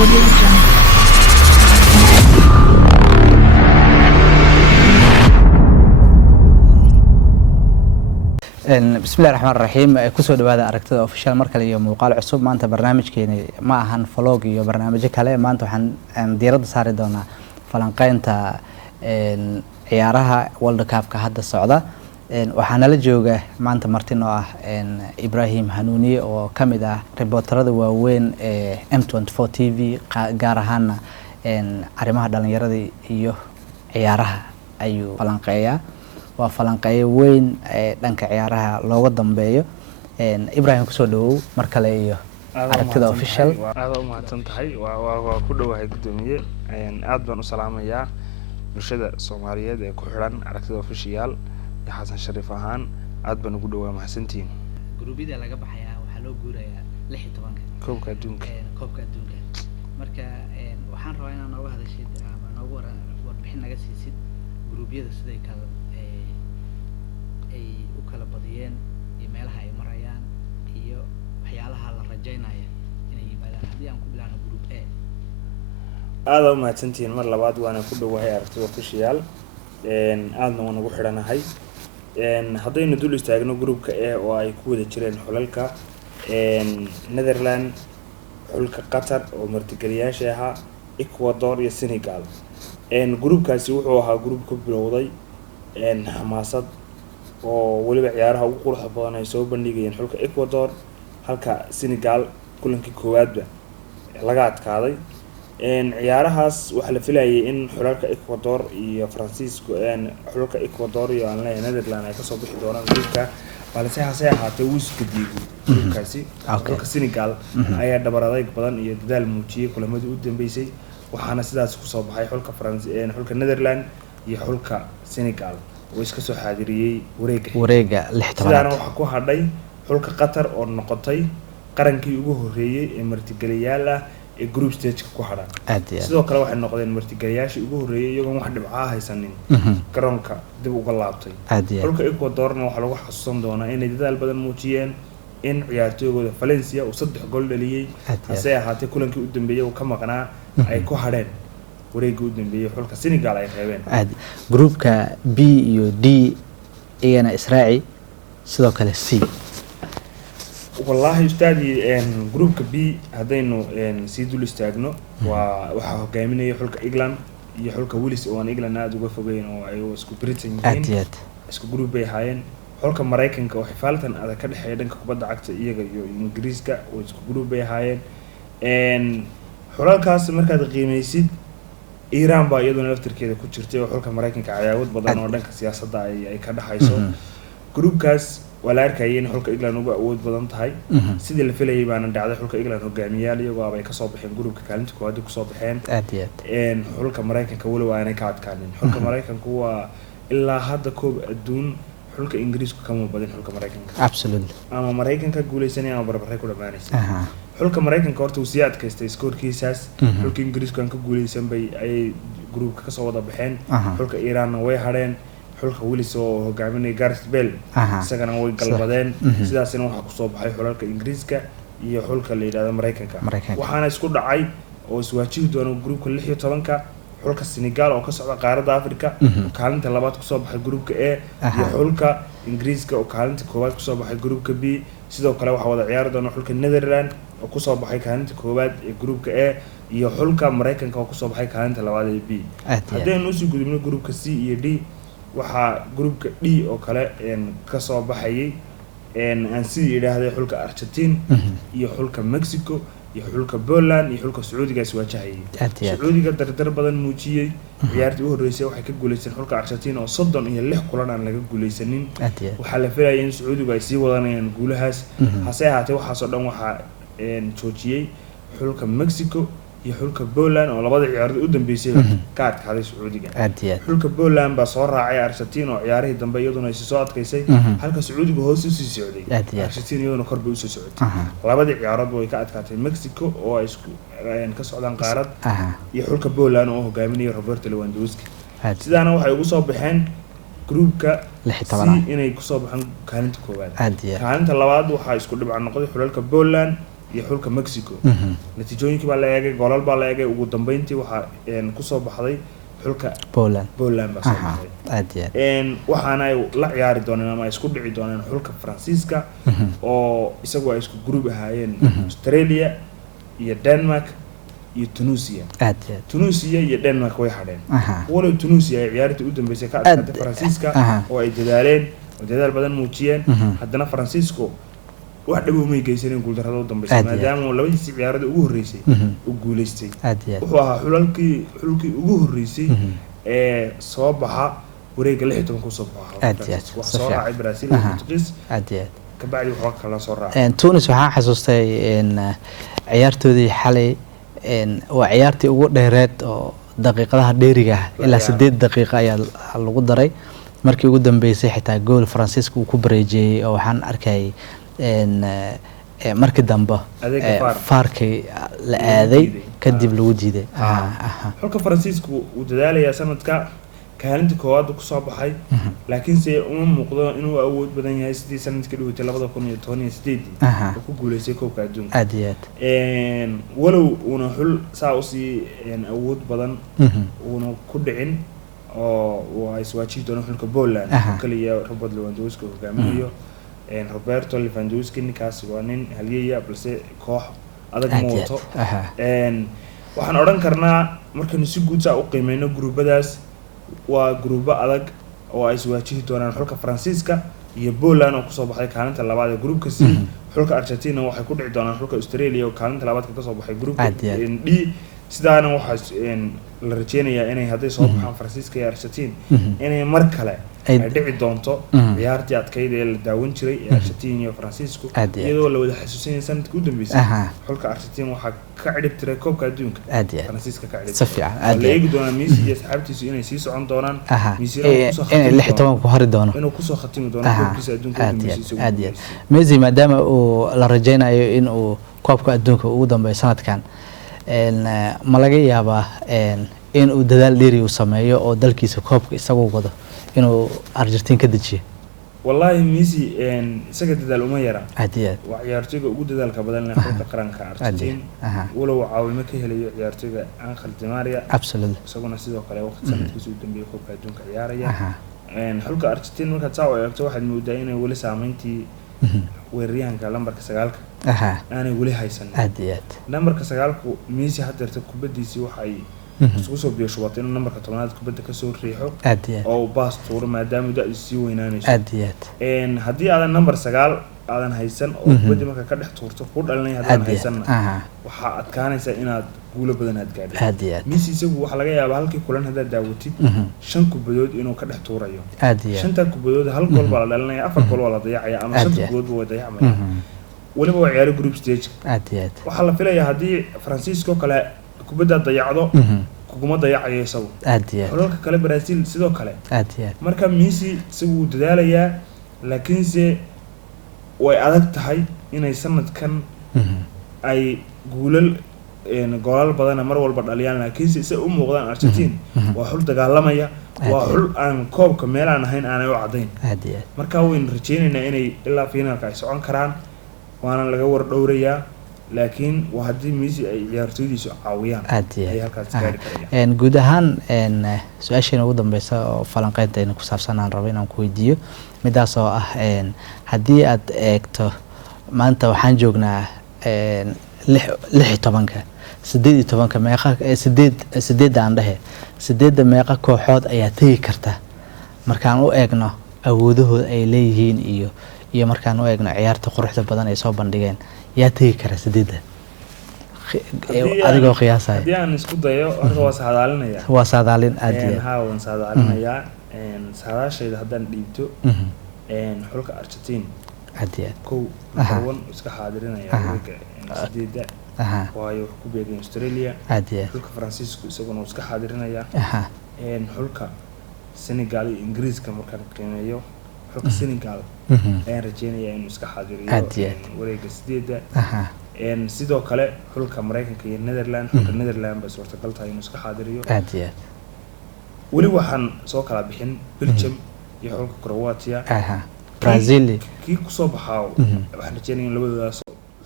Audio Jungle. بسم الله الرحمن الرحيم kusoo dhawaada aragtida official markale iyo muuqaal cusub maanta barnaamijkeena ma ahan vlog iyo barnaamijyo kale maanta waxaan diiradda saari doonaa falanqeynta ciyaaraha World Cup ka hadda socda waxaana la jooga maanta martin oo ah Ibrahim Hanuuniye oo kamid ah reporterada waaweyn ee M24 TV gaar ahaan arrimaha dhalinyarada iyo ciyaaraha ayuu falanqeeyaa waa falanqeeyo weyn dhanka ciyaaraha looga dambeeyo Ibrahim kusoo dhawow mar kale iyo aragtida official aad u mahadsan tahay waa ku dhawahay gudoomiye aad baan u salaamayaa bulshada Soomaaliyeed ee ku xiran aragtida official iyo Xasan Shariif ahaan aad baan ugu dhawaa mahadsantiin gruubida laga baxaya waxa loo guurayaa 16 koobka adduunka marka waxaan rabaa inaan nooga hadashid ama noogu warbixin naga siisid gruubyada siday kala ay u kala badiyeen iyo meelaha ay marayaan iyo waxyaalaha la rajaynayo inay yimaadaan haddii aan ku bilaano group A aad u mahadsantiin mar labaad waana ku dhawahay aragtida official aadna waan ugu xiranahay haddaynu dul istaagno groupka A oo ay ku wada jireen xulalka Netherlands xulka Qatar oo martigeliyaasha ahaa Ecuador iyo Senegal groupkaasi wuxuu ahaa group ku bilowday xamaasad oo waliba ciyaaraha ugu quruxda badan ay soo bandhigayeen xulka Ecuador halka Senegal kulankii koowaadba laga adkaaday ciyaarahaas waxa la filayay in xulalka Ecuador iyo Francisco xulka Ecuador iyo Netherlands ay ka soo bixi doonaan groupka balse hase ahaatee wiiska diigu groupkaasi xulka Senegal ayaa dhabaraaday badan iyo dadaal muujiyay kulamadii u dambeysay waxaana sidaas ku soo baxay xulka xulka Netherlands iyo xulka Senegal oo iska soo xaadiriyay wareega 16 sidana waxa ku hadhay xulka Qatar oo noqotay qarankii ugu horeeyay ee martigeliyaal ah ee group stage ku hadhan sidoo kale waxay noqdeen martigeliyaashii ugu horeeyay iyagoo wax dhibco haysanin garoonka dib uga laabtay xulka Ecuadorna waxa lagu xasuusan doonaa inay dadaal badan muujiyeen in ciyaartooygooda Valencia uu 3 gool dhaliyay hase ahaatee kulankii u dambeeyay uu ka maqnaa ay ku hadheen wareegga u dambeeyay xulka Senegal ay reebeen groupka B iyo D iyana Israaci sidoo kale C wallahi ustaadi groupka B hadaynu si dul istaagno waxa hogaaminaya xulka England iyo xulka Wales oo aan England aad uga fogeyn oo ay isku Britain yihiin isku group ay hayeen xulka Mareykanka oo xifaaltan adag ka dhaxeeya dhanka kubadda cagta iyaga iyo Ingiriiska oo isku group ay hayeen xulalkaas markaad qiimeysid Iran baa iyaduna laftirkeeda ku jirtay oo xulka Mareykanka cadaawad badan oo dhanka siyaasadda ay ka dhaxayso groupkaas wala arkayeen xulka England uga awood badan tahay sidii la filayay baana dhacday xulka England hogaamiyaal iyagoo ay ka soo baxeen groupka kaalinta koowaad ku soo baxeen xulka Mareykanka wali aanay ka adkaanin xulka Mareykanka waa ilaa hadda koob adduun xulka Ingiriiska kama badin xulka Mareykanka absolutely ama Mareykanka guuleysanaya ama barbaray ku dhamaanaysa xulka Mareykanka horta uu sii adkaystay scorekiisaas xulka Ingiriiska ka guuleysan bay ay groupka ka soo wada baxeen xulka Iran way hadheen xulka Wales oo hogaaminay Gareth Bale isagana way galbadeen sidaasina waxa ku soo baxay xulalka Ingiriiska iyo xulka la yiraahdo Mareykanka waxaana isku dhacay oo iswaajihi doona groupka 16 xulka Senegal oo ka socda qaaradda Afrika kaalinta labaad ku soo baxay groupka A iyo xulka Ingiriiska oo kaalinta koowaad ku soo baxay groupka B sidoo kale waxa wada ciyaar doona xulka Netherlands oo ku soo baxay kaalinta koowaad ee groupka A iyo xulka Mareykanka oo ku soo baxay kaalinta labaad ee B hadaynu soo gudubno groupka C iyo D waxa groupka D oo kale ka soo baxayay aan sidii yiraahday xulka Argentina iyo xulka Mexico iyo xulka Poland iyo xulka Sacuudiga iswaajahayay Sacuudiga dardar badan muujiyay ciyaartii u horeysay waxay ka guuleysteen xulka Argentina oo 36 kulan aan laga guuleysanin waxa la filayay in Sacuudiga ay sii wadanayaan guulahaas hase ahaatee waxa soo dhan waxa joojiyay xulka Mexico iyo xulka Poland oo labada ciyaartoy u dambeysay ka adkaaday Sacuudiga xulka Poland baa soo raacay Argentina oo ciyaarihii dambe iyaduna ay soo adkaysay halka Sacuudiga hoos u sii socday Argentina iyaduna kor bay u soo socotay labada ciyaarood way ka adkaatay Mexico oo ay isku ka socdaan qaarad iyo xulka Poland oo hogaaminaya Roberto Lewandowski sidaana waxay ugu soo baxeen groupka 16 inay ku soo baxaan kaalinta koowaad kaalinta labaad waxa isku dhibcan noqday xulalka Poland iyo xulka Mexico natiijooyinkii baa la eegay goolal baa la eegay ugu dambeyntii waxa kusoo baxday xulka Poland baa soo baxday waxaana ay la ciyaari doonaan ama isku dhici doonaan xulka Faransiiska oo isagu ay isku group ahaayeen Australia iyo Denmark iyo Tunisia iyo Denmark way hadheen walow Tunisia ay ciyaartii u dambeysay ka adkaatay Faransiiska oo ay dadaaleen oo dadaal badan muujiyeen haddana Faransiisko wax dhabo may geysaneen guul darrada u dambeysay maadaama labadiisii ciyaarada ugu horeysay uu guuleystay wuxuu ahaa xulkii ugu horeysay ee soo baxa wareegga 16 ku soo baxa wax soo raacay Brazil iyo Portuguese kabacdi wuxuu kala soo raacay Tunis waxaa xasuustay ciyaartoodii xalay waa ciyaartii ugu dheereed oo daqiiqadaha dheeriga ilaa 8 daqiiqo ayaa lagu daray markii ugu dambeysay xitaa gool Faransiiska uu ku bareejiyay oo waxaan arkay markii dambe faarkii la aaday kadib lagu diiday xulka Faransiiska uu dadaalaya sanadka kaalinta koowaad ku soo baxay laakiin se uma muuqdo inuu awood badan yahay sidii sanadkii dhawatay 2018 oo ku guuleystay koobka adduunka walow una xul saa u sii awood badan una ku dhicin oo ay iswaajihi doonaan xulka Poland kaliya Robert Lewandowski hogaaminayo Roberto Lewandowski ninkaas waa nin halyeeya balse koox adag mooto waxaan oran karnaa markaan si guud u qiimeeyno gruubadaas waa gruubo adag oo ay iswaajihi doonaan xulka Faransiiska iyo Poland oo ku soo baxay kaalinta labaad ee gruubka C xulka Argentina waxay ku dhici doonaan xulka Australia oo kaalinta labaad ka soo baxay gruubka D sidaana waxa la rajeynayaa inay hadday soo baxaan Faransiiska iyo Argentina inay mar kale ay dhici doonto ciyaartii adkayd ee la daawan jiray ee Argentina iyo Faransiisku iyadoo la wada xasuusinay sanadkii u dambeysay xulka Argentina waxa ka cirib tiray koobka adduunka Faransiiska ka cirib leegi doonaan Messi iyo asxaabtiisu inay sii socon doonaan Messi inay 16 ku hari doono inuu ku soo khatimi doono koobkiisa adduunka Messi maadaama uu la rajeynayo in uu koobka adduunka ugu dambeeyo sanadkan ma laga yaabaa in uu dadaal dheeri u sameeyo oo dalkiisa koobka isagu wado inuu Argentina ka dajiyo wallahi Messi isaga dadaal uma yara waa ciyaartoyga ugu dadaalka badan ee xulka qaranka Argentina walow caawimo ka helayo ciyaartoyga Angel Di Maria isaguna sidoo kale waqti sanadkiisa u dambeeyay koobka adduunka ciyaaraya xulka Argentina marka taa ay agto waxaad moodaa inay wali saameyntii weeraryahanka lambarka 9 aanay wali haysan lambarka 9 Messi hadda kubadiisii waxay isku soo biyo numberka 10aad kubadda ka soo riixo oo baas tuuro maadaama uu si weynaanayso haddii aadan number 9 aadan haysan oo kubadda marka ka dhex tuurto ku dhalinay haddaan haysan waxa adkaanaysa inaad guulo badan aad gaadho Messi isagu waxa laga yaabaa halkii kulan hadda daawatid 5 kubadood inuu ka dhex tuurayo 5 kubadood hal gool baa la dhalinaya 4 gool waa la dayacaya ama 5 kubadood waa dayacmaya waliba waa ciyaar group stage waxa la filayaa haddii Faransiisko kale kubadda dayacdo kuma dayacayo isagu xulka kale Brazil sidoo kale marka Messi isagu dadaalayaa laakiin se way adag tahay inay sanadkan ay guulal goolal badan mar walba dhaliyaan laakiin se u muuqdaan Argentina waa xul dagaalamaya waa xul aan koobka meel aan ahayn aanay u cadayn marka weyn rajeynaynaa inay ilaa finalka ay socon karaan waana laga war dhowrayaa laakiin waa haddii Messi ay ciyaartoydiisu caawiyaan ay halkaas gaari karayaan guud ahaan su'aasheena ugu dambaysa oo falanqeynteena ku saabsan aan rabo inaan ku weydiiyo midaas oo ah haddii aad eegto maanta waxaan joognaa 16 18 meeqa 8 aan dhahe 8 meeqa kooxood ayaa tagi karta markaan u eegno awoodahooda ay leeyihiin iyo markaan u eegno ciyaarta quruxda badan ay soo bandhigeen yaa tagi kara 8 adigoo qiyaasay haddii aan isku dayo horta waa saadaalin aad iyo waan saadaalinayaa saadaashayda haddaan dhiibto xulka Argentina aad iyo kow number 1 iska xaadirinaya wareegga 8 waayo ku beegay Australia aad iyo xulka Faransiisku isaguna iska xaadirinaya xulka Senegal iyo Ingiriiska markaan qiimeeyo xulka Senegal ayaan rajeynayaa inuu iska xaadiriyo wareegga 8 sidoo kale xulka Mareykanka iyo Netherlands xulka Netherlands baa suurtagal tahay inuu iska xaadiriyo wali waxaan soo kala bixin Belgium iyo xulka Croatia Brazil kii ku soo baxaa waxaan rajeynayaa labadoodaas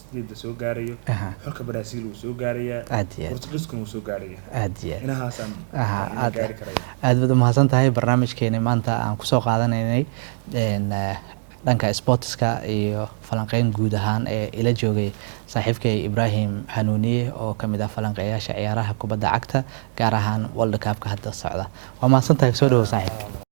sideedda soo gaarayo xulka Brazil uu soo gaarayaa Portugiiskuna uu soo gaarayaa inahaasaan gaari karaya aad baad u mahadsantahay barnaamijkeena maanta aan kusoo qaadanaynay dhanka sportska iyo falanqeyn guud ahaan ee ila joogay saaxiibkay Ibrahim Hanuuniye oo kamid ah falanqeeyaasha ciyaaraha kubadda cagta gaar ahaan World Cup-ka hadda socda waa mahadsantahay soo dhawow saaxiib